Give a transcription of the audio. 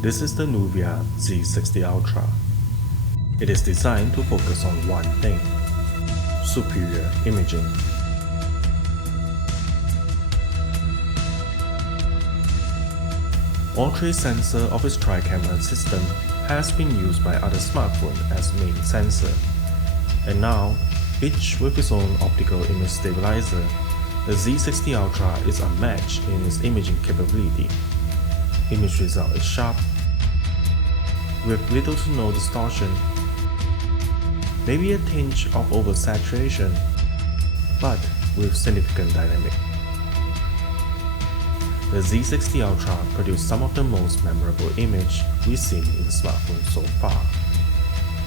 This is the Nubia Z60 Ultra. It is designed to focus on one thing: superior imaging. All three sensors of its tri-camera system has been used by other smartphones as main sensor, and now, each with its own optical image stabilizer, the Z60 Ultra is unmatched in its imaging capability. Image result is sharp, with little to no distortion, maybe a tinge of oversaturation, but with significant dynamic. The Z60 Ultra produced some of the most memorable images we've seen in smartphones so far.